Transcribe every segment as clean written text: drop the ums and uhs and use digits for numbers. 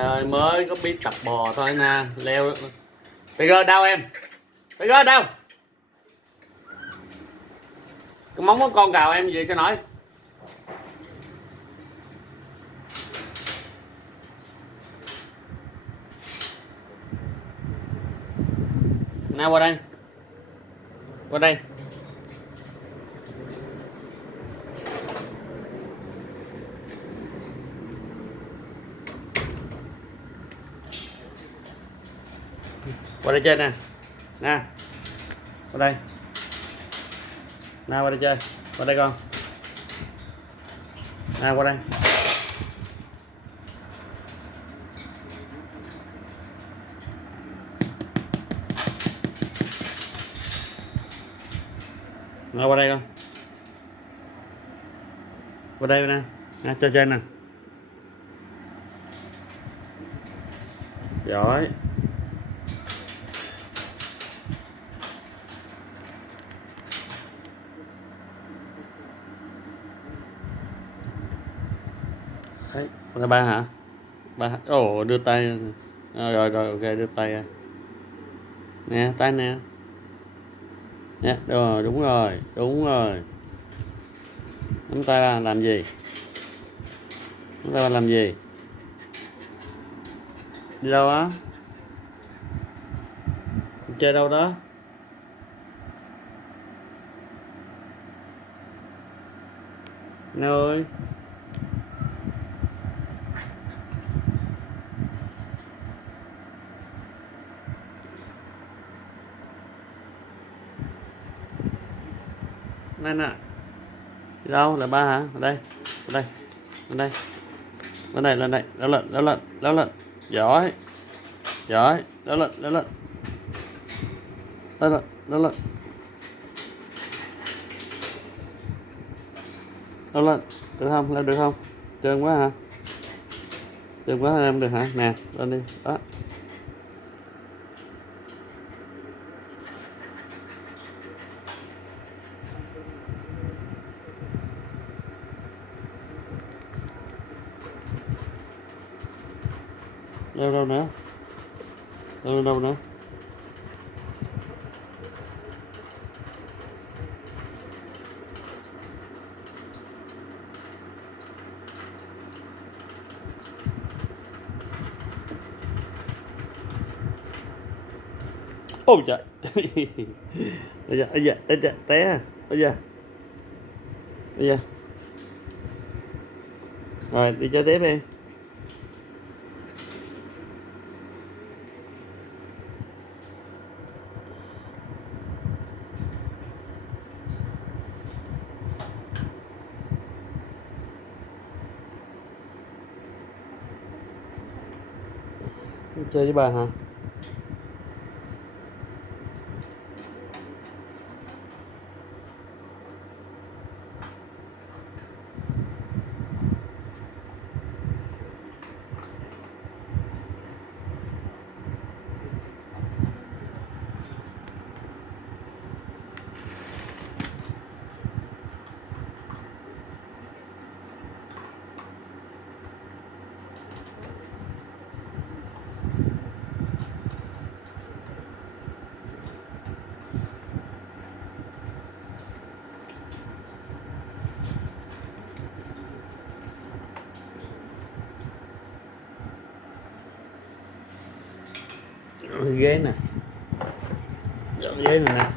ơi, mới có biết tập bò thôi nè. Leo Tiger đâu em? Tiger đâu? Cái móng có con cào em gì cho nói. Nào qua đây. Qua đây. Qua đây chơi nè. Nè. Qua đây. Nào qua đây chơi. Qua đây con. Nào qua đây. Nào qua đây con. Qua đây nè. Nè cho chơi nè. Giỏi. Đấy, là ba hả? Ba. Ồ, đưa tay. Rồi rồi ok, đưa tay ra. Nè, tay nè. Nè, rồi, đúng rồi, đúng rồi. Nắm tay ra làm gì? Nắm tay ra làm gì? Đi đâu á? Chơi đâu đó? Nào ơi. Này nè. Đi đâu? Là ba hả? Ở đây. Ở đây. Ở đây. Lên đây, lên đây. Léo lên, léo lên, léo lên. Giỏi. Giỏi. Léo lên, léo lên. Léo lên, léo lên. Léo lên. Được không? Léo được không? Trơn quá hả? Trơn quá em được hả? Nè, lên đi. Đó. Leo đâu nữa? Leo đâu nữa? Ôi trời. Bây giờ, té à. Bây giờ. Bây giờ. Rồi, đi chơi tiếp đi. Đi chơi với bà hả? Ghế nè. Chọn ghế này nè.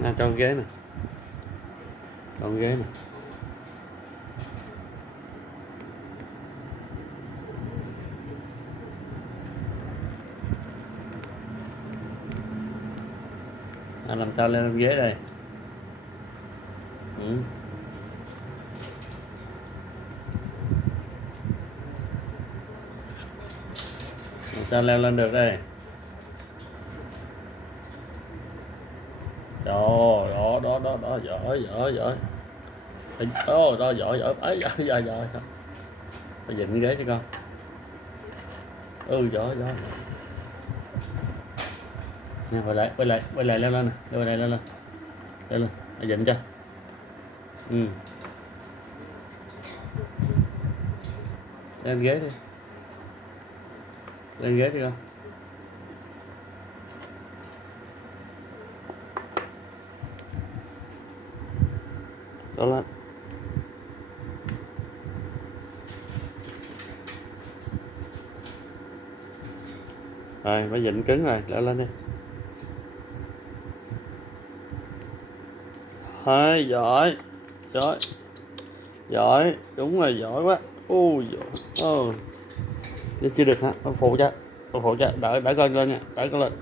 Nè, cho ghế nè. Chọn ghế nè. À, làm sao lên ghế đây? Ừ. Làm sao leo lên được đây? Đó, đó, đó, đó, đó, giỏi, giỏi, giỏi. Đó, đó, giỏi, giỏi, ấy, giỏi, giỏi, giỏi. Phải dịnh ghế cho con. Ừ, giỏi, giỏi. Nè, quay lại leo lên nè, quay lại leo lên. Leo lên, phải dịnh cho. Ừ. Lên ghế đi. Lên ghế đi con. Đó lên. Rồi mới dịnh cứng rồi, leo lên đi. Thôi giỏi, giỏi, giỏi, đúng rồi, giỏi quá. Ui giỏi. Đi chưa được hả? Phụ cho, phụ cho, đỡ con lên nha, đỡ con lên.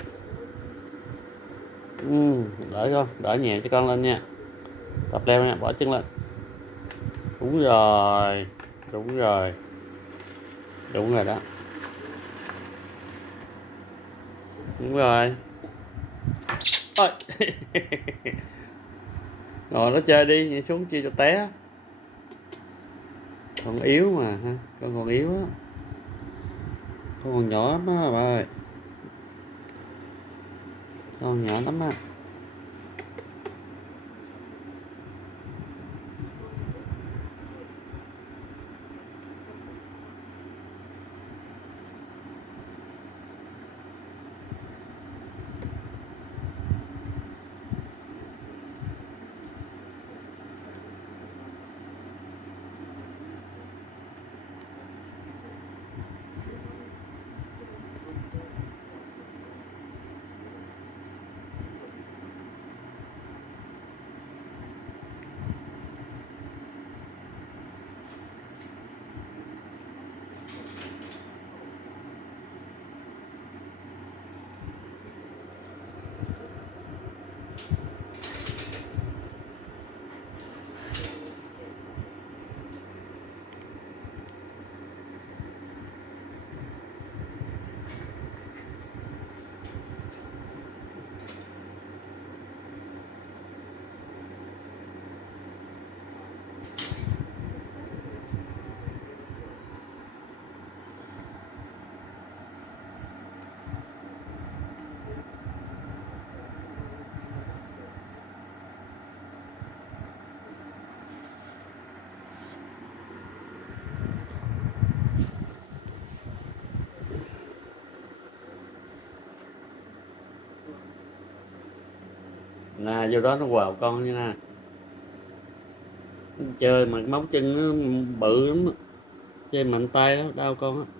Đỡ con, đỡ nhẹ cho con lên nha. Tập leo nha, bỏ chân lên. Đúng rồi, đúng rồi, đúng rồi đó. Đúng rồi. Ôi. Ngồi nó chơi đi, nhảy xuống chia cho té. Con yếu mà ha, con còn yếu á. Con còn nhỏ lắm á bà ơi. Con nhỏ lắm á. Nè vô đó nó quào con nha nè. Chơi mà móng chân nó bự lắm, chơi mạnh tay đó, đau con á.